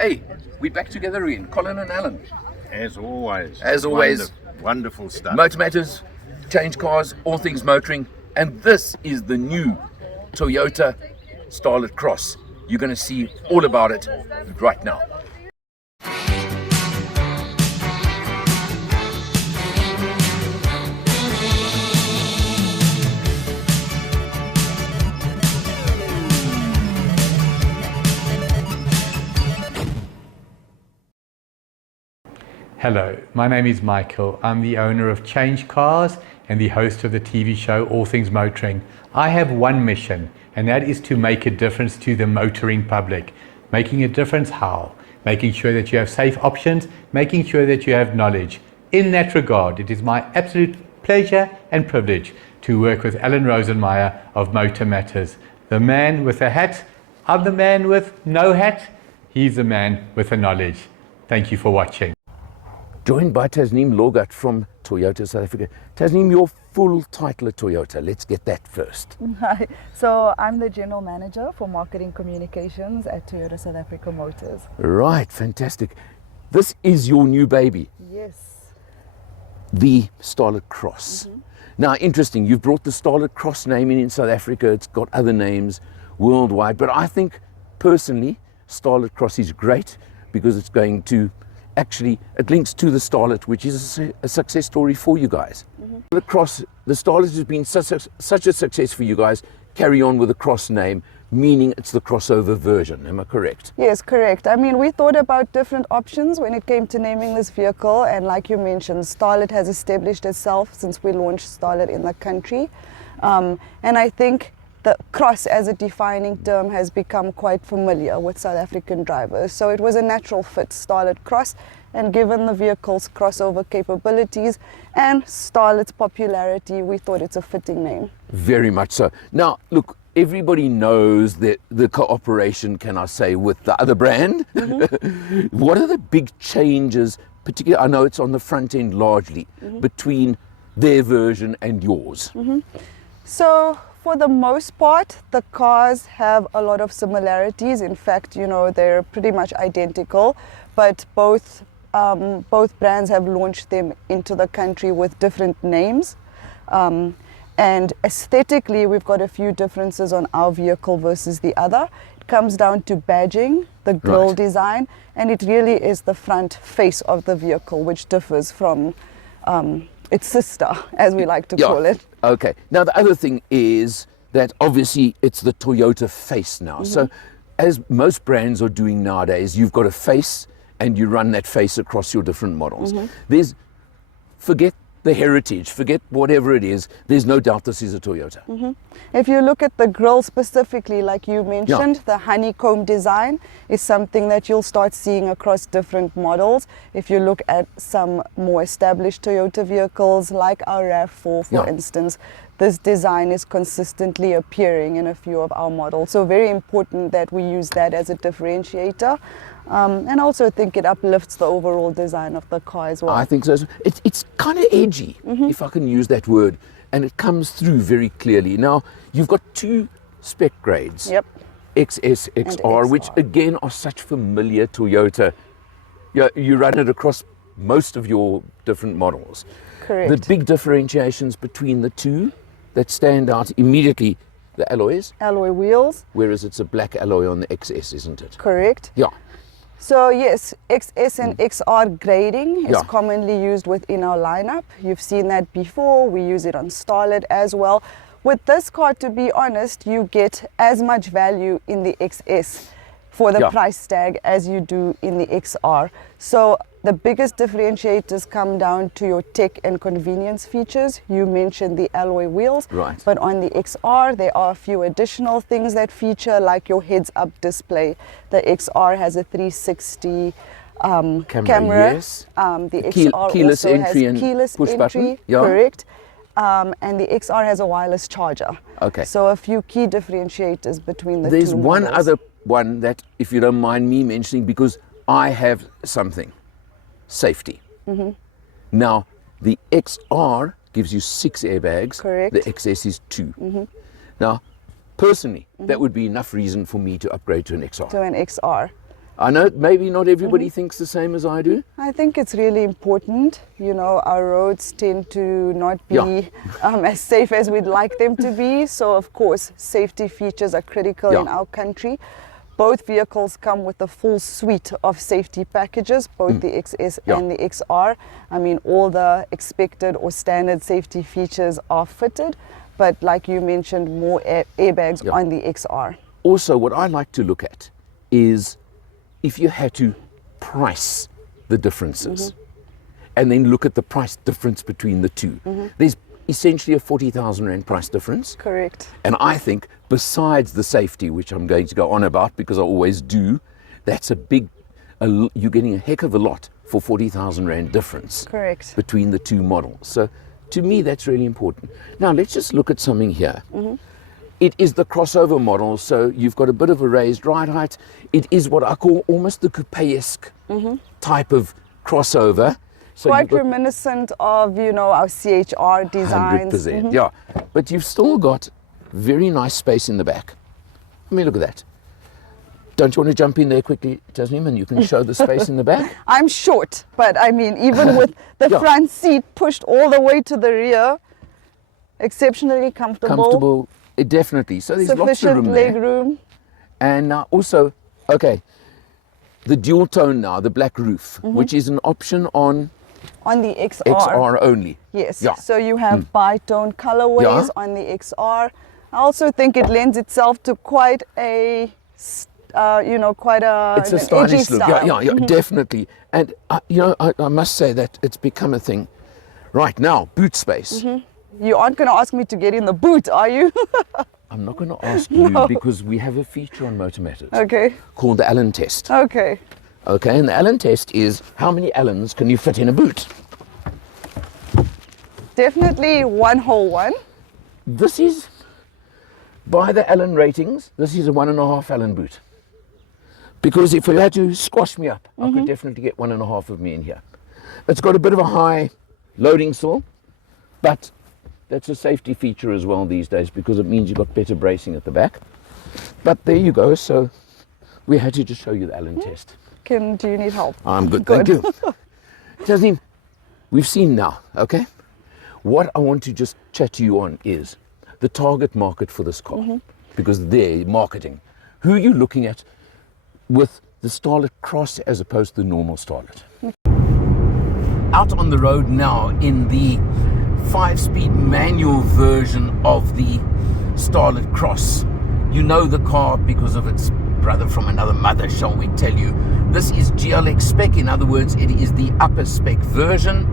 Hey, we're back together again, Colin and Alan. As always. As always. Wonderful stuff. MotorMatters, change cars, all things motoring. And this is the new Toyota Starlet Cross. You're going to see all about it right now. Hello, my name is Michael. I'm the owner of CHANGECARS and the host of the TV show All Things Motoring. I have one mission, and that is to make a difference to the motoring public. Making a difference how? Making sure that you have safe options, making sure that you have knowledge. In that regard, it is my absolute pleasure and privilege to work with Alan Rosenmeyer of MotorMatters. The man with a hat, I'm the man with no hat, he's the man with the knowledge. Thank you for watching. Joined by Tasneem Lorgat from Toyota South Africa. Tasneem, your full title at Toyota. Let's get that first. Hi. So I'm the General Manager for Marketing Communications at Toyota South Africa Motors. Right, fantastic. This is your new baby. Yes. The Starlet Cross. Now, interesting, you've brought the Starlet Cross name in South Africa. It's got other names worldwide, but I think personally, Starlet Cross is great because it's going to actually, it links to the Starlet, which is a success story for you guys. The Starlet has been such a success for you guys. Carry on with the Cross name, meaning it's the crossover version. Am I correct? Yes, correct. I mean, we thought about different options when it came to naming this vehicle, and like you mentioned, Starlet has established itself since we launched Starlet in the country. And I think the cross as a defining term has become quite familiar with South African drivers. So it was a natural fit, Starlet Cross, and given the vehicle's crossover capabilities and Starlet's popularity, we thought it's a fitting name. Very much so. Now, look, everybody knows that the cooperation, can I say, with the other brand. What are the big changes, particularly, I know it's on the front end largely, between their version and yours? So, for the most part, the cars have a lot of similarities. In fact, you know, they're pretty much identical, but both brands have launched them into the country with different names. And aesthetically, we've got a few differences on our vehicle versus the other. It comes down to badging, the grille design, and it really is the front face of the vehicle, which differs from its sister, as we like to call it. Okay. Now, the other thing is that obviously it's the Toyota face now. So as most brands are doing nowadays, you've got a face and you run that face across your different models. Forget the heritage, forget whatever it is, there's no doubt this is a Toyota. If you look at the grille specifically, like you mentioned, the honeycomb design is something that you'll start seeing across different models. If you look at some more established Toyota vehicles, like our RAV4, for instance, this design is consistently appearing in a few of our models. So very important that we use that as a differentiator. And also think it uplifts the overall design of the car as well. I think so. It's kind of edgy, if I can use that word, and it comes through very clearly. Now, you've got two spec grades, XS, XR, which again are such familiar Toyota. You run it across most of your different models. Correct. The big differentiations between the two that stand out immediately, the alloys. Alloy wheels. Whereas it's a black alloy on the XS, isn't it? Correct. Yeah. So yes, XS and XR grading is commonly used within our lineup. You've seen that before. We use it on Starlet as well. With this car, to be honest, you get as much value in the XS for the price tag as you do in the XR. So the biggest differentiators come down to your tech and convenience features. You mentioned the alloy wheels, but on the XR there are a few additional things that feature, like your heads-up display. The XR has a 360 camera. Yes. The XR keyless also entry has and keyless push entry, button. correct. And the XR has a wireless charger. Okay. So a few key differentiators between the two There's one models. other one that, if you don't mind me mentioning, because I have something. Safety. Now, the XR gives you 6 airbags. Correct. The XS is 2. Now, personally, that would be enough reason for me to upgrade to an XR. To an XR. I know maybe not everybody thinks the same as I do. I think it's really important. You know, our roads tend to not be as safe as we'd like them to be. So, of course, safety features are critical in our country. Both vehicles come with a full suite of safety packages, both the XS and the XR. I mean, all the expected or standard safety features are fitted, but like you mentioned, more airbags on the XR. Also, what I like to look at is if you had to price the differences and then look at the price difference between the two. There's essentially a 40,000 Rand price difference. Correct. And I think besides the safety, which I'm going to go on about because I always do, that's you're getting a heck of a lot for 40,000 Rand difference. Correct. Between the two models. So to me, that's really important. Now let's just look at something here. It is the crossover model, so you've got a bit of a raised ride height. It is what I call almost the coupe-esque type of crossover. So quite reminiscent of, you know, our CHR designs. 100%, yeah. But you've still got very nice space in the back. Let me look at that. Don't you want to jump in there quickly, Tasneem, and you can show the space in the back? I'm short, but I mean, even with the front seat pushed all the way to the rear, exceptionally comfortable. Comfortable, definitely. So there's lots of room there. Sufficient leg room. And also, okay, the dual tone now, the black roof, which is an option on the XR. XR only. Yes. Yeah. So you have bi-tone colorways on the XR. I also think it lends itself to quite a, It's a stylish look. Style. Yeah, definitely. And I must say that it's become a thing. Right now, boot space. You aren't going to ask me to get in the boot, are you? I'm not going to ask you because we have a feature on MotorMatters. Okay. Called the Allen test. Okay. Okay, and the Allen test is how many Allens can you fit in a boot? Definitely one whole one. This is, by the Allen ratings, this is a 1.5 Allen boot. Because if you had to squash me up, I could definitely get 1.5 of me in here. It's got a bit of a high loading sill, but that's a safety feature as well these days because it means you've got better bracing at the back. But there you go, so we had to just show you the Allen test. Do you need help? I'm good, thank you. Tasneem, we've seen now, okay? What I want to just chat to you on is the target market for this car, because they're marketing. Who are you looking at with the Starlet Cross as opposed to the normal Starlet? Out on the road now in the 5-speed manual version of the Starlet Cross. You know the car because of its brother from another mother, shall we tell you. This is GLX Spec, in other words, it is the upper spec version.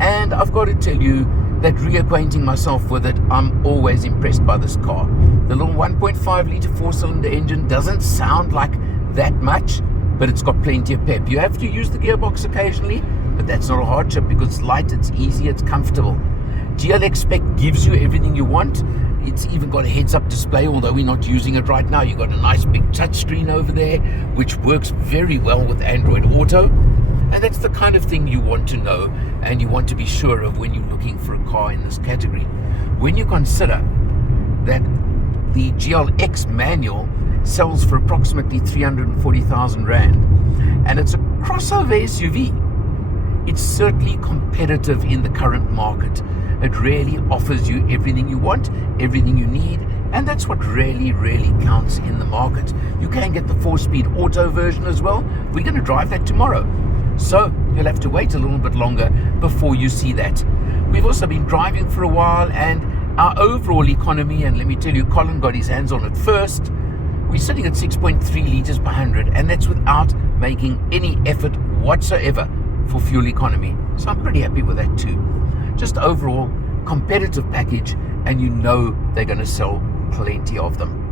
And I've got to tell you that reacquainting myself with it, I'm always impressed by this car. The little 1.5 litre 4-cylinder engine doesn't sound like that much, but it's got plenty of pep. You have to use the gearbox occasionally, but that's not a hardship because it's light, it's easy, it's comfortable. GLX Spec gives you everything you want. It's even got a heads-up display, although we're not using it right now. You've got a nice big touchscreen over there, which works very well with Android Auto. And that's the kind of thing you want to know and you want to be sure of when you're looking for a car in this category. When you consider that the GLX manual sells for approximately 340,000 Rand and it's a crossover SUV, it's certainly competitive in the current market. It really offers you everything you want, everything you need, and that's what really counts in the market. You can get the 4-speed auto version as well. We're going to drive that tomorrow. So you'll have to wait a little bit longer before you see that. We've also been driving for a while, and our overall economy, and let me tell you, Colin got his hands on it first, we're sitting at 6.3 litres per 100, and that's without making any effort whatsoever for fuel economy. So I'm pretty happy with that too. Just overall competitive package, and you know they're going to sell plenty of them.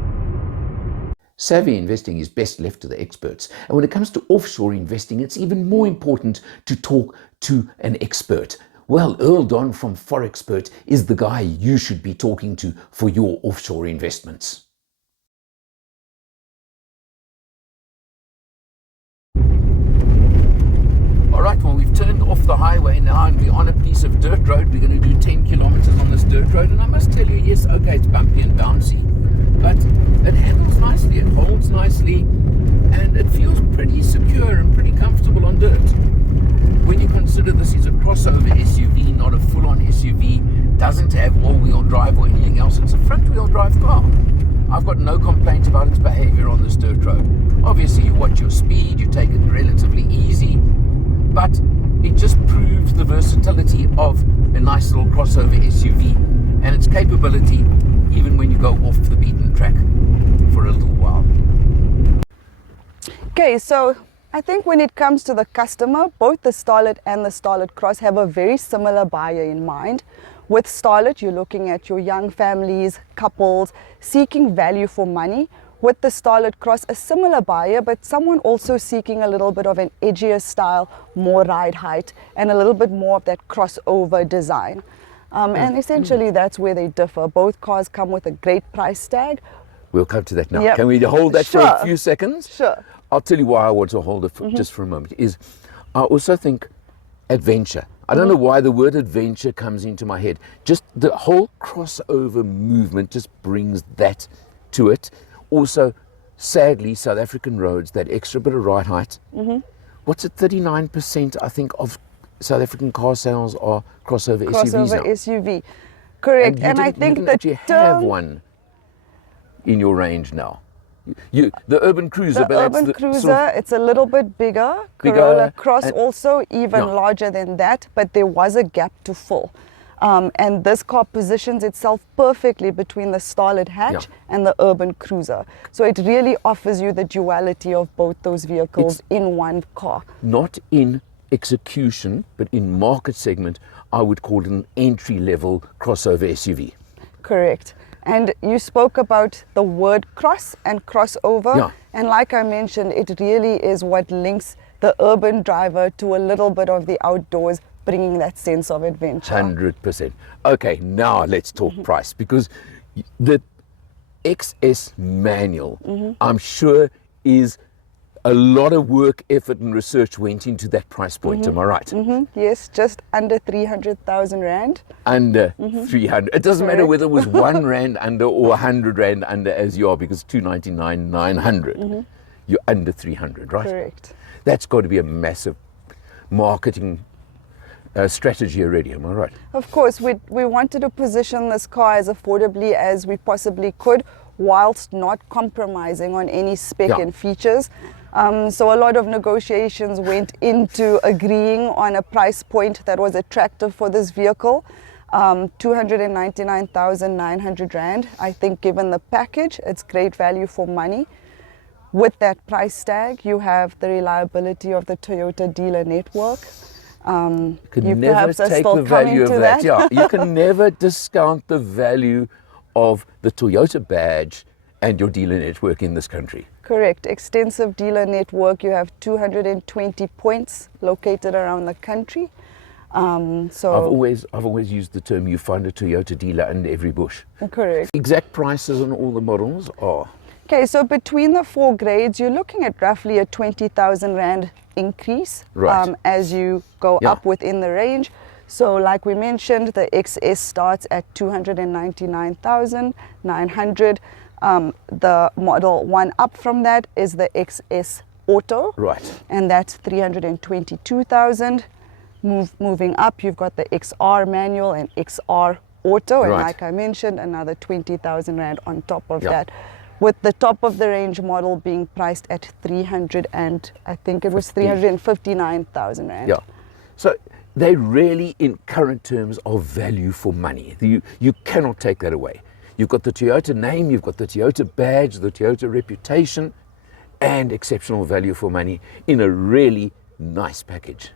Savvy investing is best left to the experts, and when it comes to offshore investing, it's even more important to talk to an expert. Well, Earl Don from Forexpert is the guy you should be talking to for your offshore investments. All right, well, we've turned off off the highway now and we're on a piece of dirt road. We're going to do 10 kilometers on this dirt road, and I must tell you, yes, okay, it's bumpy and bouncy, but it handles nicely, it holds nicely, and it feels pretty secure and pretty comfortable on dirt. When you consider this is a crossover SUV, not a full-on SUV, doesn't have all-wheel drive or anything else, it's a front-wheel drive car. I've got no complaints about its behavior on this dirt road. Obviously, you watch your speed, you take it relatively easy, but it just proves the versatility of a nice little crossover SUV and its capability even when you go off the beaten track for a little while. Okay, so I think when it comes to the customer, both the Starlet and the Starlet Cross have a very similar buyer in mind. With Starlet, you're looking at your young families, couples, seeking value for money. With the Starlet Cross, a similar buyer, but someone also seeking a little bit of an edgier style, more ride height, and a little bit more of that crossover design. And essentially that's where they differ. Both cars come with a great price tag. We'll come to that now. Yep. Can we hold that for Sure. a few seconds? Sure. I'll tell you why I want to hold it for, just for a moment. Is I also think adventure. I don't know why the word adventure comes into my head. Just the whole crossover movement just brings that to it. Also, sadly, South African roads, that extra bit of ride height. What's it, 39% I think of South African car sales are crossover SUVs now. Crossover SUV. Correct. And I think you that you have one in your range now. The urban cruiser, the but that's urban the cruiser, sort of, it's a little bit bigger. Bigger, Corolla Cross and- also even Yeah. larger than that, but there was a gap to fill. And this car positions itself perfectly between the Starlet hatch and the urban cruiser. So it really offers you the duality of both those vehicles in one car. not in execution, but in market segment, I would call it an entry-level crossover SUV. Correct. And you spoke about the word cross and crossover. Yeah. And like I mentioned, it really is what links the urban driver to a little bit of the outdoors, bringing that sense of adventure. 100%. Okay, now let's talk price, because the XS manual, I'm sure, is a lot of work, effort, and research went into that price point. Am I right? Yes, just under 300,000 Rand. Under 300. It doesn't matter Correct. whether it was 1 Rand under or 100 Rand under, as you are, because 299, 900. You're under 300, right? Correct. That's got to be a massive marketing strategy already. Am I right? Of course, we wanted to position this car as affordably as we possibly could, whilst not compromising on any spec Yeah. and features. So a lot of negotiations went into agreeing on a price point that was attractive for this vehicle. 299,900 Rand. I think given the package, it's great value for money. With that price tag, you have the reliability of the Toyota dealer network. Can You never perhaps are take still the value of coming to that. that. Yeah, you can never discount the value of the Toyota badge and your dealer network in this country. Correct. Extensive dealer network. You have 220 points located around the country. So I've always used the term, you find a Toyota dealer under every bush. correct. Exact prices on all the models are Okay, so between the four grades, you're looking at roughly a 20,000 Rand increase Right. as you go Yeah. up within the range. So like we mentioned, the XS starts at 299,900. The model one up from that is the XS Auto. right. And that's 322,000. Moving up, you've got the XR manual and XR Auto. And Right. like I mentioned, another 20,000 Rand on top of Yeah. that. With the top of the range model being priced at 300 and I think it was 359,000 Rand. Yeah. So they really, in current terms, are value for money. You cannot take that away. You've got the Toyota name, you've got the Toyota badge, the Toyota reputation, and exceptional value for money in a really nice package.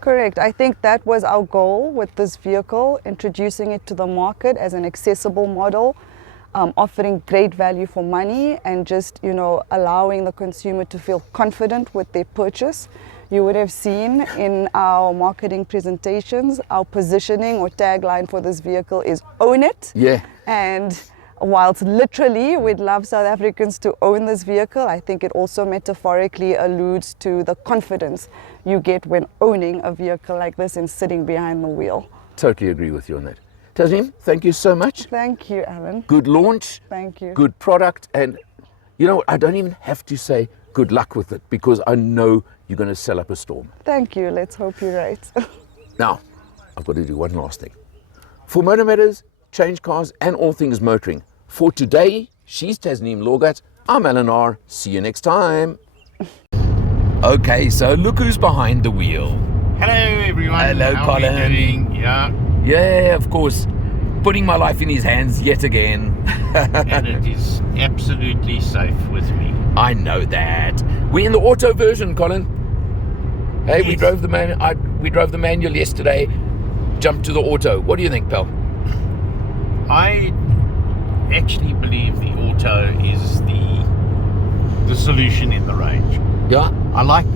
Correct. I think that was our goal with this vehicle, introducing it to the market as an accessible model, offering great value for money and just, allowing the consumer to feel confident with their purchase. You would have seen in our marketing presentations, our positioning or tagline for this vehicle is "Own It." Yeah. And whilst literally we'd love South Africans to own this vehicle, I think it also metaphorically alludes to the confidence you get when owning a vehicle like this and sitting behind the wheel. Totally agree with you on that. Tasneem, thank you so much. Thank you, Alan. Good launch. Thank you. Good product. And you know what? I don't even have to say good luck with it because I know you're going to sell up a storm. Thank you. Let's hope you're right. Now, I've got to do one last thing. For MotorMatters, Change Cars, and all things motoring. For today, she's Tasneem Lorgat. I'm Alan R. See you next time. Okay, so look who's behind the wheel. Hello, everyone. Hello, How Colin. Are we doing? Yeah, Yeah, of course. Putting my life in his hands yet again. and it is absolutely safe with me. I know that. We're in the auto version, Colin. Hey, we Yes. drove the manual yesterday. Jumped to the auto. What do you think, pal? I actually believe the auto is the solution in the range. Yeah. I like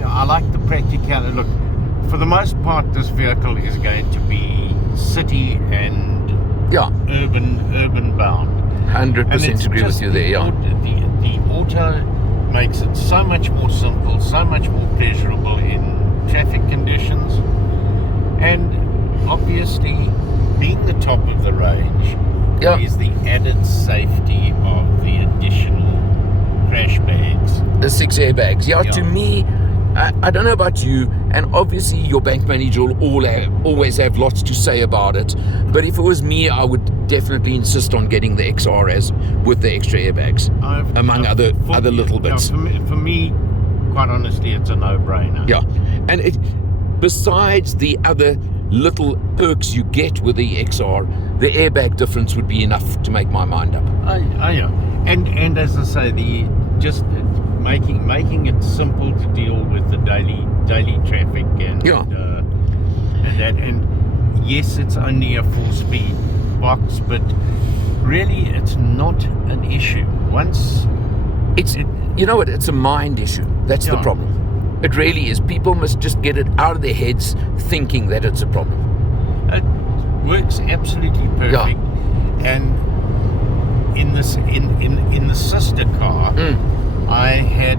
the practicality. Look, for the most part, this vehicle is going to be city and Yeah. urban bound. 100% agree with you there. Yeah. The auto makes it so much more simple, so much more pleasurable in traffic conditions, and obviously, being the top of the range, Yeah. is the added safety of the additional crash bags. The 6 airbags. Yeah. Yeah. To me, I don't know about you, and obviously your bank manager will always have lots to say about it. But if it was me, I would definitely insist on getting the XR as with the extra airbags, among other little bits. Yeah, for me, quite honestly, it's a no-brainer. Yeah, and besides the other little perks you get with the XR, the airbag difference would be enough to make my mind up. Yeah. And as I say, making it simple to deal with the daily traffic and Yeah. and that. And yes, it's only a 4-speed box, but really, it's not an issue. You know what? It's a mind issue. That's the Yeah. problem. It really is. People must just get it out of their heads thinking that it's a problem. It works absolutely perfect. And in the sister car, I had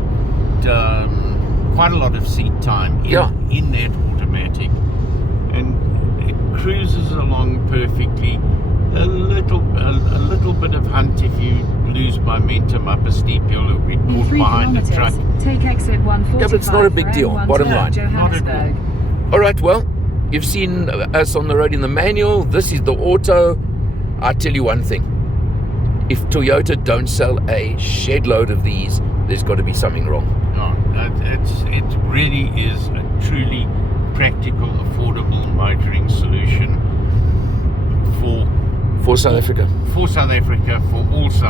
quite a lot of seat time in that automatic, and it cruises along perfectly. A little bit of hunt if you lose momentum up a steep hill, it'll be In caught 3 behind a kilometers, truck. take exit 145 Yeah, but it's not a big for deal, M1 bottom to line. Johannesburg. All right, well, you've seen us on the road in the manual. This is the auto. I tell you one thing. If Toyota don't sell a shed load of these, there's got to be something wrong. No, it really is a truly practical, affordable motoring solution for For South Africa. For South Africa, for all South